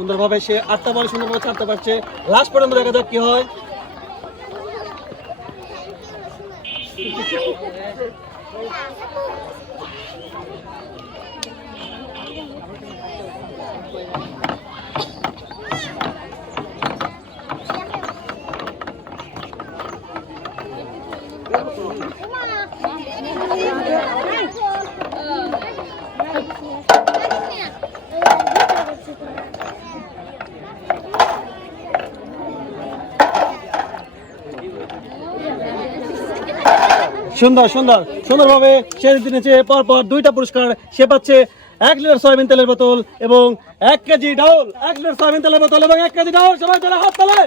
সুন্দরভাবে সে 8টা বল সুন্দরভাবে ছাড়তে পারছে। লাস্ট পর্যন্ত দেখা যাক কি হয়। সুন্দরভাবে সে দিনেছে পরপর 2টা পুরস্কার। সে পাচ্ছে 1 লিটার সয়াবিন তেলের বোতল এবং 1 কেজি ডাউল, 1 লিটার সয়াবিন তেলের বোতল এবং 1 কেজি ডাউল। সবাই তাহলে হাত তালে।